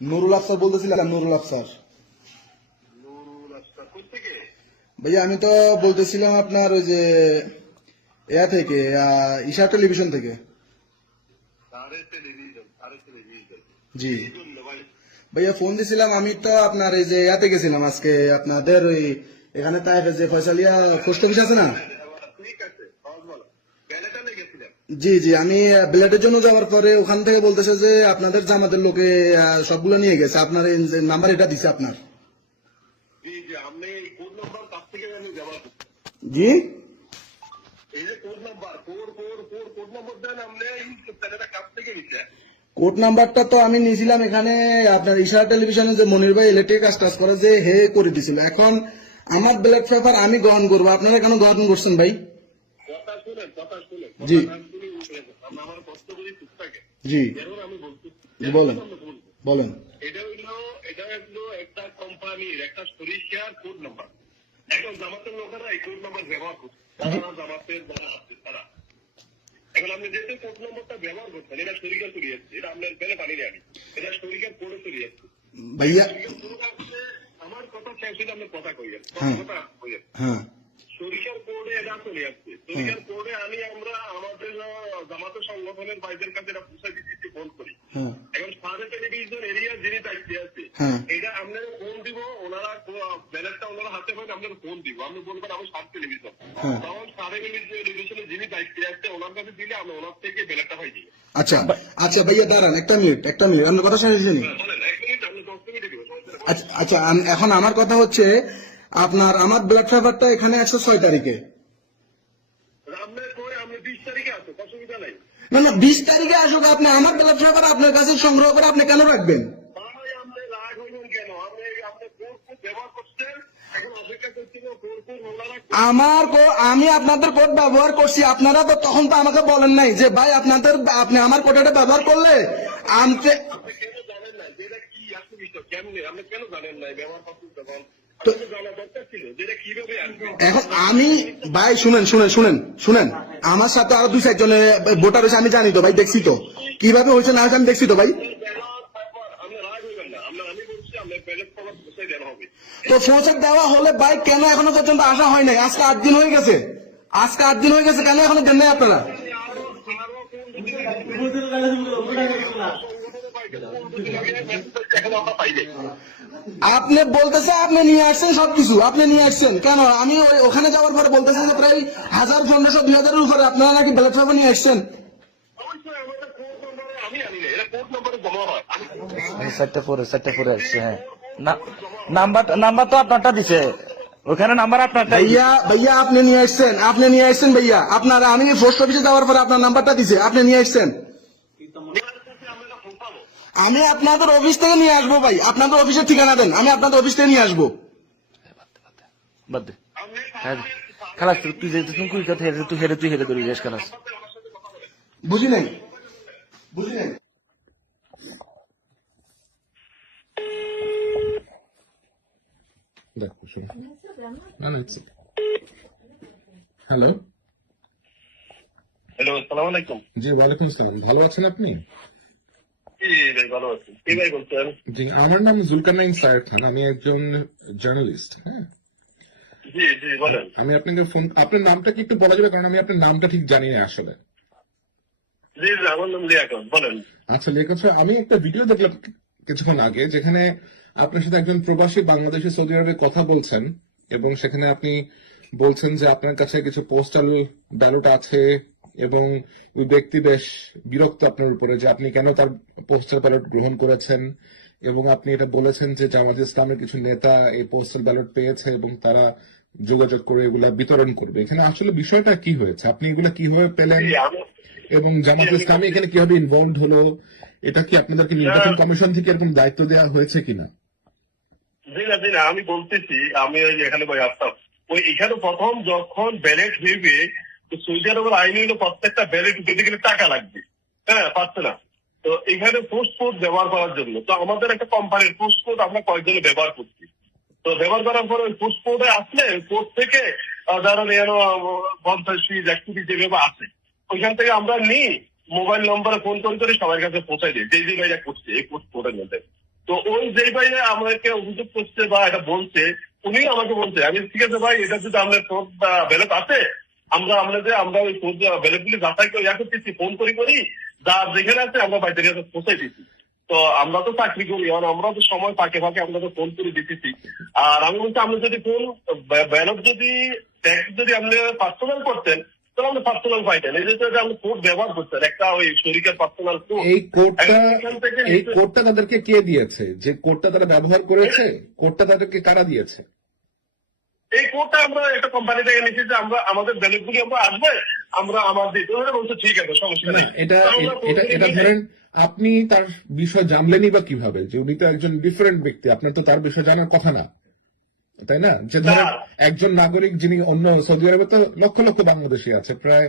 নুরুল আফসার বলতেছিলাম, নুরুল আফসার। ভাইয়া আমি তো বলতেছিলাম আপনার ওই যে থেকে ঈশা টেলিভিশন থেকে। জি ভাইয়া ফোন দিছিলাম, আমি তো আপনার এই যে গেছিলাম আজকে আপনাদের ওই এখানে তাইফে যে ফয়সালিয়া পোস্ট অফিস আছে না। জি জি, আমি ব্লেডের জন্য যাওয়ার পরে ওখান থেকে বলতেছে যে আপনাদের জামাতের লোকে সবগুলো নিয়ে গেছে, আপনার নাম্বার এটা দিছে আপনার। জি কোড নাম্বারটা তো আমি নিয়েছিলাম এখানে আপনার ইশারা টেলিভিশনে যে মনির ভাই ইলেকট্রিক কাজ টাজ করে যে হে করে দিছিল। এখন আমার ব্ল্যাক পেপার আমি গ্রহণ করবো, আপনারা কেন গ্রহণ করছেন ভাই? জি জি বলেন বলেন। একটা কোম্পানির একটা সরিষার কোড নাম্বার। এখন জামাতের লোকেরা এই কোড নাম্বার ব্যবহার করছে, জামাতের তারা। এখন আপনি যেহেতু কোড নম্বরটা ব্যবহার করছেন, এটা শরীরে চলে যাচ্ছে, এটা আপনার বেলে পানি নেই, আমি এটা শরীরের কোডে চলে যাচ্ছে ভাইয়া। আমার কথা শেষ হলে আপনার কথা কই যাচ্ছে, শরীরের কোডে এটা চলে যাচ্ছে। শরীরের কোডে আমরা আমাদের জামাতের সংগঠনের ভাইদের কাছে এটা পৌঁছে দিচ্ছি, ফোন করি। এখন সাড়ে টেলিভিশন এরিয়া যিনি দায়িত্বে আছে, এটা আপনারা ফোন দিব, ওনারা ব্যালেন্সটা ওনারা হাতে পাবেন, আপনারা ফোন দিব, আপনি বলবেন আমি সাড়ে টেলিভিশন, তখন সাড়ে টেলিভিশনে যিনি দায়িত্বে আছে ওনার কাছে দিলে আমরা ওনার থেকে ব্যালেন্সটা পাই দিই। আচ্ছা আচ্ছা ভাইয়া দাঁড়ান একটা মিনিট আপনার কথা শুনেছেন। আচ্ছা এখন আমার কথা হচ্ছে আপনার আমার ব্লাড পেপারটা এখানে 106 তারিখে। না না 20 তারিখে আসুক, আপনি আমার ব্লাড পেপার আপনার কাছে সংগ্রহ করে আপনি কেন রাখবেন? আমি আপনাদের কোড ব্যবহার করছি, আপনারা তো তখন তো আমাকে বলেন নাই যে ভাই আপনি আমার কোডটা ব্যবহার করলে আনতে। এখন আমি ভাই শুনেন আমার সাথে আরো 2-4 জনের ভোটার হয়েছে, আমি জানি তো ভাই, দেখছি তো কিভাবে হয়েছে না হয়েছে, আমি দেখছি তো ভাই। তো পৌঁছে দেওয়া হলে ভাই কেন এখনো পর্যন্ত আসা হয় নাই? আজকে 8 দিন হয়ে গেছে, কেন এখনো দেন নাই আপনারা? আপনি বলতেছে আপনি নিয়ে আসছেন সবকিছু, আপনি নিয়ে আসছেন কেন? আমি ওখানে যাওয়ার পরে বলতেছে যে প্রায় 1500-2000-এর উপরে আপনারা নাকি ব্যালট পেপার নিয়ে আসছেন। পরে আসছে। হ্যাঁ নাম্বার তো আপনারটা দিছে, ওখানে নাম্বার আপনারটা। ভাইয়া আপনি নিয়ে আসছেন ভাইয়া, আপনারা আমি পোস্ট অফিসে যাওয়ার পরে আপনার নাম্বারটা দিছে, আপনি নিয়ে আসছেন। আমি আপনাদের অফিস থেকে নিয়ে আসবো ভাই, আপনাদের অফিসের ঠিকানা দেন, আমি আপনাদের অফিস থেকে নিয়ে আসবো। খালাস তুই যে তুই তুই হেরে করি খালাস। বুঝি নাই। হ্যালো হ্যালো, আসসালামু আলাইকুম। জি ওয়ালাইকুম আসসালাম, ভালো আছেন আপনি? ভালো আছি। কি ভাই বলছেন? জি আমার নাম জুলকারনাইন সায়ের খান, আমি একজন জার্নালিস্ট। হ্যাঁ জি জি বলেন। আমি আপনাকে ফোন, আপনার নামটা কি একটু বলা যাবে, কারণ আমি আপনার নামটা ঠিক জানি না আসলে। জি জি আমার নাম লিয়াকত, বলেন। আচ্ছা লিয়াকত স্যার, আমি একটা ভিডিও দেখলাম কিছুক্ষণ আগে, যেখানে আপনার সাথে একজন প্রবাসী বাংলাদেশি সৌদি আরবে কথা বলছেন, এবং সেখানে আপনি বলছেন যে আপনার কাছে কিছু পোস্টাল ব্যালট আছে, এবং ওই ব্যক্তি বেশ বিরক্ত আপনার উপরে যে আপনি কেন তার পোস্টাল ব্যালট গ্রহণ করেছেন, এবং আপনি এটা বলেছেন যে জামাত ইসলামের কিছু নেতা এই পোস্টাল ব্যালট পেয়েছে এবং তারা যোগাযোগ করে এগুলা বিতরণ করবে। এখানে আসলে বিষয়টা কি হয়েছে, আপনি এগুলা কিভাবে পেলেন, এবং জামাত ইসলামী এখানে কিভাবে ইনভলভ হলো? এটা কি আপনাদেরকে নির্বাচন কমিশন থেকে এরকম দায়িত্ব দেওয়া হয়েছে কিনা? জি না আমি বলতেছি, আমি ওই এখানে বই আসতাম, ওই এখানে প্রথম যখন ব্যালেট হইবে, তো সৌদি আরবের আইন হইলো প্রত্যেকটা ব্যালেট দিতে গেলে টাকা লাগবে, হ্যাঁ পাচ্ছে না। তো এখানে পোস্ট কোড ব্যবহার করার জন্য তো আমাদের একটা কোম্পানির পোস্ট কোড আমরা কয়েকজনে ব্যবহার করছি। তো ব্যবহার করার পরে ওই পোস্ট কোডে আসলে কোড থেকে ধরেন 50-60 যেভাবে আছে, ওইখান থেকে আমরা নিই, মোবাইল নম্বরে ফোন করে সবার কাছে পৌঁছাই দিই, যে ভাইরা করছে এই পোস্ট কোডের মধ্যে। তো যেই ভাই আমাকে অভিযোগ করছে বা এটা বলছে, উনি আমাকে বলছে, আমি ঠিক আছে ভাই, এটা যদি আমাদের কোড বা ব্যালট আছে, আমরা ওই কোড ব্যালট গুলি যাচাই করে ইয়া করতেছি, ফোন করি যা যেখানে আছে আমরা বাইরে কাছে পৌঁছাই দিচ্ছি। তো আমরা তো চাকরি করি, আর আমরা তো সময় ফাঁকে আমরা তো ফোন করে দিতেছি। আর আমি বলছি, আপনি যদি ফোন ব্যালট যদি ট্যাক্স যদি আপনি পার্সোনাল করতেন, তাহলে আপনি পার্সোনাল পাইতেন। এই যে আপনি কোড ব্যবহার করছেন, একটা ওই শরীরের পার্সোনাল কোড, এই কোডটা তাদেরকে কে দিয়েছে? যে কোডটা তারা ব্যবহার করেছে, কোডটা তাদেরকে কারা দিয়েছে? এই কোডটা আমরা একটা কোম্পানি থেকে নিচ্ছি যে আমরা আমাদের ব্যালট গুলি আমরা আসবে, আমরা আমার দিতে বলছে, ঠিক আছে, সমস্যা না, নেই। এটা ধরেন আপনি তার বিষয় জানলেনই বা কিভাবে? যে উনি তো একজন ডিফারেন্ট ব্যক্তি, আপনার তো তার বিষয় জানার কথা না, তাই না? যে ধরেন একজন নাগরিক যিনি অন্য সৌদি আরবে তো লক্ষ লক্ষ বাংলাদেশী আছে, প্রায়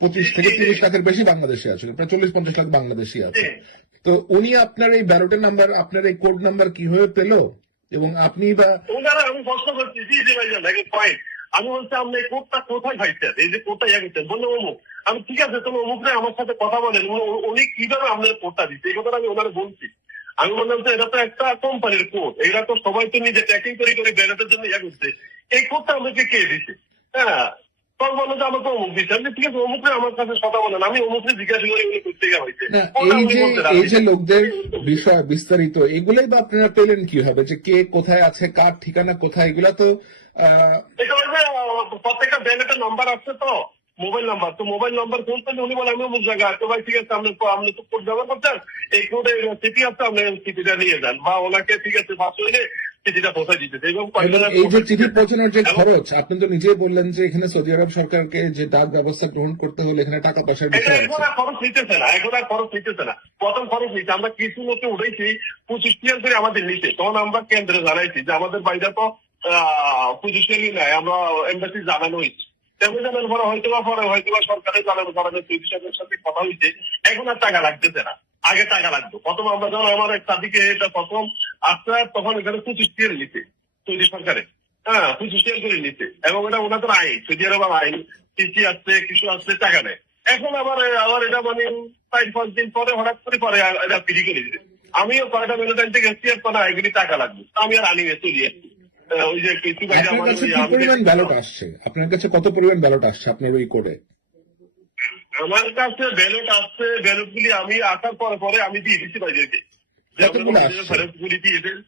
25 থেকে 30 লাখের বেশি বাংলাদেশী আছে, প্রায় 40-50 লাখ বাংলাদেশী আছে। তো উনি আপনার এই ব্যালটের নাম্বার, আপনার এই কোড নাম্বার কিভাবে পেলো? এবং আপনি বা ওনারা, আমি প্রশ্ন করছি, জি ভাইজান, পয়েন্ট, আমি বলছি আপনি এই কোডটা কোথায় পাইছেন? এই যে কোডটা ইয়া করছেন, বললো অমুক। আমি ঠিক আছে, তুমি অমুকরে আমার সাথে কথা বলেন, উনি কিভাবে আপনার কোডটা দিচ্ছে, এই কথাটা আমি ওনারা বলছি। আমি বললাম যে এটা তো একটা কোম্পানির কোড, এটা তো সবাই তো নিজে ট্র্যাকিং করে ব্যালটের জন্য ইয়া করছে, এই কোডটা আমাকে কে দিচ্ছে? হ্যাঁ, তখন বললো যে আমাকে অমুক দিচ্ছে। আমি ঠিক আছে, অমুকরে আমার কাছে কথা বলেন, আমি অমুকরে জিজ্ঞাসা করি উনি করতে গিয়ে হয়েছে। না, এই যে লোকদের বিষয় বিস্তারিত, এগুলোই বা আপনারা পেলেন কিভাবে? যে কে কোথায় আছে, কার ঠিকানা কোথায়, এগুলা তো এটা হচ্ছে প্রত্যেকটা ব্যালেটের নাম্বার আছে, তো মোবাইল নাম্বার, তো মোবাইল নাম্বার ফোন করলে উনি বলে আমি অমুক জায়গায়, তো ভাই ঠিক আছে, আপনি তো কোড ব্যবহার করছেন, এই কোডে সিটি আছে, আপনি চিঠিটা নিয়ে যান, বা ওনাকে ঠিক আছে পাঁচ হইলে চিঠিটা পৌঁছায় দিতেছে। এবং এই যে চিঠি পৌঁছানোর যে খরচ, আপনি তো নিজেই বললেন যে এখানে সৌদি আরব সরকারকে যে ডাক ব্যবস্থা গ্রহণ করতে হলে এখানে টাকা পয়সার এটা বিষয় এখন আছে। আর খরচ নিতেছে না, এখন আর খরচ নিতেছে না। প্রথম খরচ নিচ্ছে, আমরা কিছু লোকে উঠেছি 25 টিয়ার করে আমাদের নিচে, তখন আমরা কেন্দ্রে জানাইছি যে আমাদের বাইরে তো 25 টিয়ারই নাই, আমরা এমবাসি জানানো হয়েছে। তেমনি জানানোর পরে হয়তো সরকারের জানানো কারণে 25 সাথে কথা হয়েছে, এখন আর টাকা লাগতেছে না, আগে টাকা লাগতো। প্রথম আমরা যখন আমার এক সাদিকে এটা প্রথম আসছে, তখন এখানে 25 টিয়ার নিতে সৌদি সরকারে, হ্যাঁ 25 টিয়ার করে নিতে, এবং এটা ওনাদের আইন, সৌদি আরবের আইন, কৃষি আসছে, কিছু আসছে, টাকা নেয়। এখন আবার এটা মানে 4-5 দিন পরে হঠাৎ করে এটা ফ্রি করে দিতে। আমিও কয়টা মেলোটাইন থেকে এসছি, না এগুলি টাকা লাগবে, আমি আর আনি চলে আসছি। ওই যে কিছু বাইরে আপনার আমার কাছে কি পরিমাণ ব্যালট আসছে? আপনার কাছে কত পরিমাণ ব্যালট আসছে আপনার ওই কোডে? আমার কাছে ব্যালট আসছে, ব্যালট গুলি আমি আসার পরে আমি দিয়ে দিচ্ছি বাইরেকে, কতগুলো আসছে? ব্যালট গুলি দিয়ে দেন।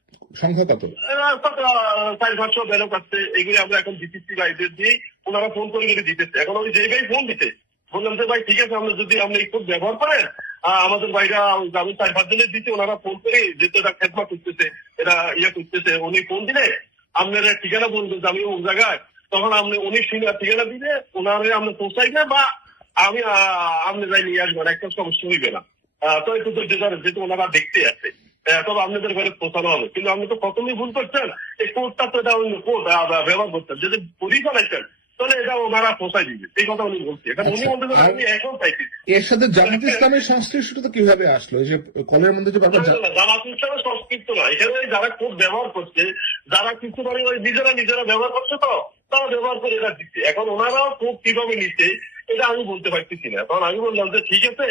সংখ্যা কত? 400-500 ব্যালট আসছে, এগুলি আমরা এখন দিচ্ছি বাইরের দিয়েই, ওনারা ফোন করে দিতেছে। এখন ওই যে ভাই ফোন দিতে বললাম যে ভাই ঠিক আছে, আমরা যদি আপনি এই কোড ব্যবহার করেন, আমাদের বাইরে আমি 4-5 জনের দিচ্ছি, ওনারা ফোন করে যেহেতু এটা খেদমা করতেছে, এটা ইয়ে করতেছে, উনি ফোন দিলে আপনার ঠিকানা বলবেন যে আমি ওই জায়গায়, তখন উনি ঠিকানা দিলে ওনারে আপনি পৌঁছাইবে, বা আমি আপনি যাই নিয়ে আসবেন, একটা সমস্যা হইবে না। তো একটু যেহেতু ওনারা দেখতে আছে, তবে আপনাদের ঘরে পৌঁছানো হবে। কিন্তু আপনি তো প্রথমেই ভুল করছেন, এই কোডটা তো এটা অন্য কোড ব্যবহার করছেন, যদি পরি ফেলাইছেন তাহলে এটা ওনারা পৌঁছাই দিবে, এই কথা উনি বলছে। এখন উনি বলতে আমি এখন চাইছি এর সাথে জামাত ইসলামের সংশ্লিষ্টতা কিভাবে আসলো? এই যে কলের মধ্যে যে বারবার জামাত ইসলামের সংস্কৃত না, এখানে যারা কোড ব্যবহার করছে, যারা কিছু মানে ওই নিজেরা ব্যবহার করছে, তো তারা ব্যবহার করে এটা দিচ্ছে। এখন ওনারাও কোড কিভাবে নিচ্ছে এটা আমি বলতে পারতেছি না। তখন আমি বললাম যে ঠিক আছে,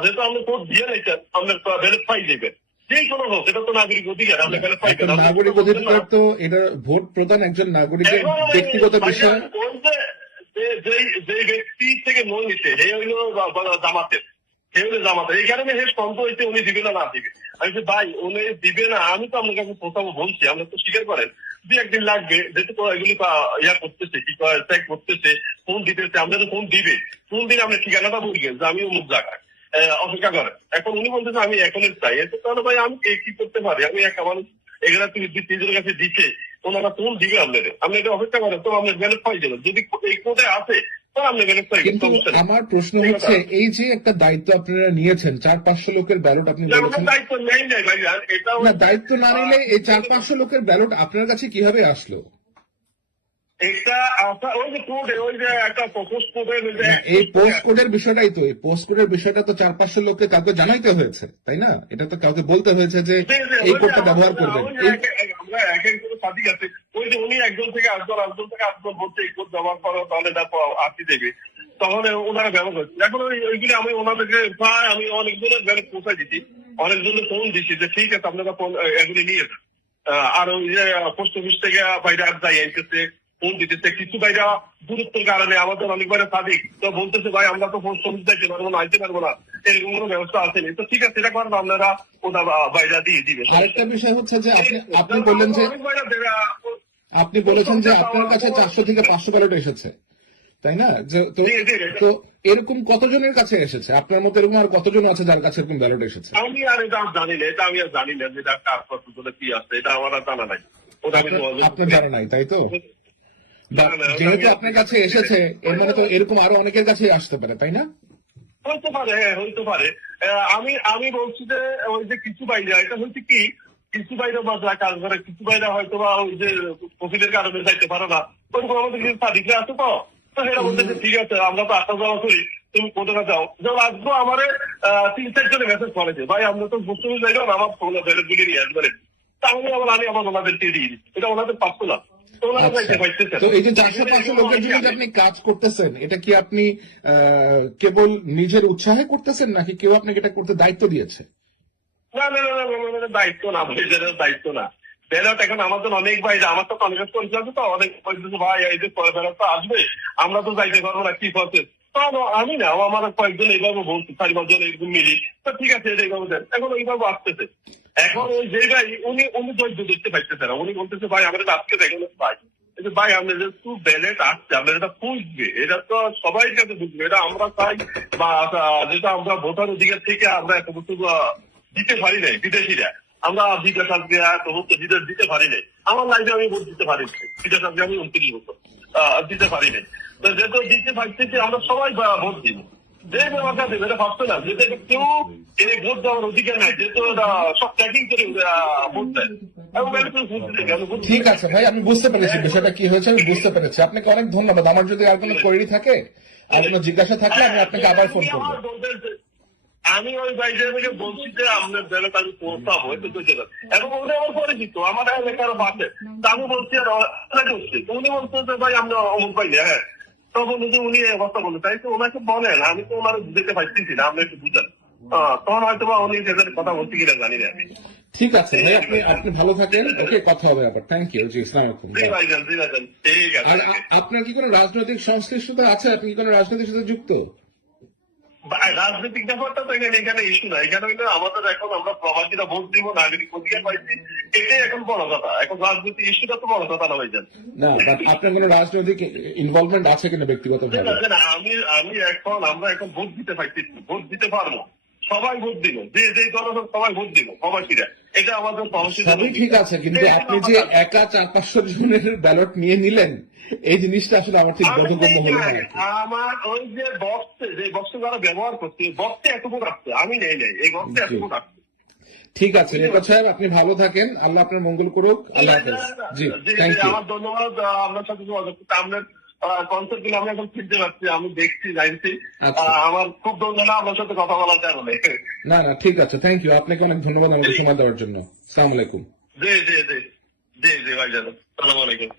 যেহেতু আপনি কোড দিয়ে নিচ্ছেন, আপনার ব্যালট পাই দেবেন, যেই কোনো হোক, এটা তো নাগরিক অধিকার, আপনি ব্যালট পাইবেন। নাগরিক অধিকার তো, এটা ভোট প্রদান একজন নাগরিকের ব্যক্তিগত বিষয়। যে ব্যক্তি থেকে লোন নিচ্ছে হে হইলো জামাতের, এই কারণে হে সন্ত হইতে উনি দিবে না দিবে। আমি যে ভাই উনি দিবে না, আমি তো আপনার কাছে প্রথম বলছি, আমরা তো স্বীকার করেন 2-1 দিন লাগবে, যেহেতু এগুলি ইয়া করতেছে, কি চেক করতেছে, ফোন দিতেছে, আপনাদের ফোন দিবে, ফোন দিলে আপনি ঠিকানাটা বলবেন যে আমি অমুক জায়গায়, অপেক্ষা করেন। এখন উনি বলতেছে আমি এখনই চাই, তাহলে ভাই আমি কি করতে পারি? আমি একটা মানুষ, এগুলা তুমি তিনজনের কাছে দিচ্ছে, ওনারা ফোন দিবে আপনাদের, আপনি এটা অপেক্ষা করেন, তো আপনার ব্যালট পাই যাবেন। যদি এই কোডে আছে তো আপনি ব্যালট পাইবেন। কিন্তু আমার প্রশ্ন হচ্ছে, এই যে একটা দায়িত্ব আপনারা নিয়েছেন, 400-500 লোকের ব্যালট আপনি বলেছেন, দায়িত্ব নেই নাই ভাই, এটা না দায়িত্ব না নিলে এই 400-500 লোকের ব্যালট আপনার কাছে কিভাবে আসলো? এটা ওই যে কোডে, ওই যে একটা পোস্ট কোডের, এই পোস্ট কোডের বিষয়টাই তো, এই পোস্ট কোডের বিষয়টা তো 400-500 লোককে কাউকে জানাইতে হয়েছে, তাই না? এটা তো কাউকে বলতে হয়েছে যে এই কোডটা ব্যবহার করবেন। আমরা এক করে সাদিক আছে, ওই যে উনি একজন থেকে আসজন বলছে এই কোড ব্যবহার করো, তাহলে দেখো আসি দেবে, তখন ওনারা ব্যবহার করছে। এখন ওইগুলি আমি ওনাদেরকে প্রায় আমি অনেকজনের ব্যালট পৌঁছাই দিচ্ছি, অনেকজন ফোন দিচ্ছি যে ঠিক আছে আপনারা ফোন এগুলি নিয়ে যান। আর ওই যে পোস্ট অফিস থেকে বাইরে যাই আইতেছে, ফোন দিতেছে। কিছু বাইরা দূরত্বের কারণে আমাদের অনেক বাইরে সাদিক তো বলতেছে ভাই আমরা তো পোস্ট অফিস যাইতে পারবো না, আইতে পারবো না, এরকম কোনো ব্যবস্থা আসেনি। তো ঠিক আছে, এটা করবো আপনারা, ওটা বাইরা দিয়ে দিবে। আরেকটা বিষয় হচ্ছে যে আপনি বললেন যে অনেক বাইরা আপনি বলেছেন যে আপনার কাছে 400 থেকে 500 ব্যালট এসেছে, তাই না? তো এরকম কতজনের কাছে এসেছে? আপনার মতো এরকম আর কতজন আছে যার কাছে এরকম ব্যালট এসেছে? আমি আর এটা জানি না, এটা আমি আর জানি না যে এটা কাজ করতে কি আছে, এটা আমার আর জানা নাই। ওটা আমি আপনার জানা নাই, তাই তো? যেহেতু আপনার কাছে এসেছে এর মানে তো এরকম আরো অনেকের কাছে আসতে পারে, তাই না? হইতে পারে, হ্যাঁ হইতে পারে। আমি বলছি যে ওই যে কিছু বাইরা, এটা হচ্ছে কি কিছু বাইরে বা যা কাজ করে, কিছু বাইরে হয়তো বা ওই যে প্রফিটের কারণে যাইতে পারো না, ওরকম আমাদের কিছু সাদিকরা আছে তো সেটা বলতে ঠিক আছে আমরা তো আসা যাওয়া করি, তুমি কোথাও যাও। যেমন আজকে আমার 3-4 জনে মেসেজ করেছে, ভাই আমরা তো বুঝতে যাই না, আমার ফোনে ব্যালেট গুলি নিয়ে আসবেন। তাহলে আমি আবার ওনাদেরকে দিয়ে দিই, এটা ওনাদের পাচ্ছ না। তো এই যে 400-500 লোকের জন্য যে আপনি কাজ করতেছেন, এটা কি আপনি কেবল নিজের উৎসাহে করতেছেন নাকি কেউ আপনাকে এটা করতে দায়িত্ব দিয়েছে? না না না না, দায়িত্ব না, দায়িত্ব না। ব্যালট এখন আমাদের অনেক বাইরে, আমার তো কনভেন্স করেছে তো অনেক ভাই এই যে ব্যালট তো আসবে, আমরা তো যাইতে পারবো না, কি করছে। আমি না, আমার কয়েকজন এইভাবে বলছি, 4-5 জন এরকম মিলি, তো ঠিক আছে এইভাবে দেন। এখন ওইভাবে আসতেছে। এখন ওই যে ভাই উনি ধৈর্য দেখতে পাইতেছে না, উনি বলতেছে ভাই আমাদের আজকে দেখেন ভাই, ভাই আপনার যেহেতু ব্যালেট আসছে আপনার এটা বুঝবে, এটা তো সবাই কাছে বুঝবে, এটা আমরা চাই বা যেটা আমরা ভোটার অধিকার থেকে আমরা এত বছর দিতে পারি নাই, বিদেশিরা আমরা বিদেশ আজকে দিতে পারি নাই। আমার লাইফে আমি ভোট দিতে পারি নাই, বিদেশ আজকে আমি 29 বছর দিতে পারি নাই। তো যেহেতু দিতে পারতেছি আমরা সবাই ভোট দিব, যে ব্যবস্থা দেবে এটা ভাবছে না, যেটা কেউ এই ভোট দেওয়ার অধিকার নাই, যেহেতু সব ট্র্যাকিং করে ভোট দেয়। ঠিক আছে ভাই, আমি বুঝতে পেরেছি বিষয়টা কি হয়েছে, আমি বুঝতে পেরেছি। আপনাকে অনেক ধন্যবাদ। আমার যদি আর কোনো কোয়েরি থাকে আর কোনো জিজ্ঞাসা থাকলে আমি আপনাকে আবার ফোন করবো। আমি ওই বাইরে থেকে বলছি যে আপনার ব্যালট আমি পৌঁছাবো, এবং উনি আমার পরিচিত, আমার এলাকার বাসে। তা আমি বলছি আর উনি বলছে যে ভাই আমরা অমুক পাইলে, হ্যাঁ তখন উনি অবস্থা বলে, তাই তো ওনাকে বলেন, আমি তো ওনার বুঝতে পারতেছি না, আপনি একটু বুঝান। তখন হয়তো বা উনি কথা বলতে কিনা জানি না আমি। ঠিক আছে ভাই, আপনি ভালো থাকেন, ওকে, কথা হবে আবার। Thank you. জি, আসসালামু আলাইকুম। আর আপনার কি কোনো রাজনৈতিক সংশ্লিষ্টতা আছে? আপনি কি কোনো রাজনৈতিক সাথে যুক্ত? রাজনৈতিক ব্যাপারটা তো এখানে ইস্যু না, এখানে আমাদের এখন আমরা প্রবাসীরা ভোট দিব, নাগরিক অধিকার পাইছি, এটাই এখন বড় কথা। এখন রাজনৈতিক ইস্যুটা তো বড় কথা না ভাই যান। না, আপনার কোনো রাজনৈতিক ইনভলভমেন্ট আছে কিনা ব্যক্তিগত ভাবে? আমরা এখন ভোট দিতে পারছি, ভোট দিতে পারবো, সবাই ভোট দিব, যে দল সবাই ভোট দিব, প্রবাসীরা। এটা আমাদের সবই ঠিক আছে, কিন্তু আপনি যে একা 400-500 জনের ব্যালট নিয়ে নিলেন, এই জিনিসটা আসলে আমার ঠিক বোধগম্য হলো না। আমার ওই যে বক্সে যারা ব্যবহার করছে, বক্সে এতটুকু রাখছে, আমি নেই এই বক্সে এতটুকু রাখছে। ঠিক আছে রেকর্ড সাহেব, আপনি ভালো থাকেন, আল্লাহ আপনার মঙ্গল করুক। আল্লাহ হাফেজ। জি, থ্যাংক ইউ। আমার ধন্যবাদ। আপনার সাথে যোগাযোগ করতে, আপনার কনসেপ্ট গুলো আমি এখন ফিরতে পারছি, আমি দেখছি, জানছি। আমার খুব ধন্যবাদ আপনার সাথে কথা বলার কারণে। না ঠিক আছে, থ্যাংক ইউ। আপনাকে অনেক ধন্যবাদ আমাকে সময় দেওয়ার জন্য। আসসালামু আলাইকুম। জি ভাই জানো, আসসালামু আলাইকুম।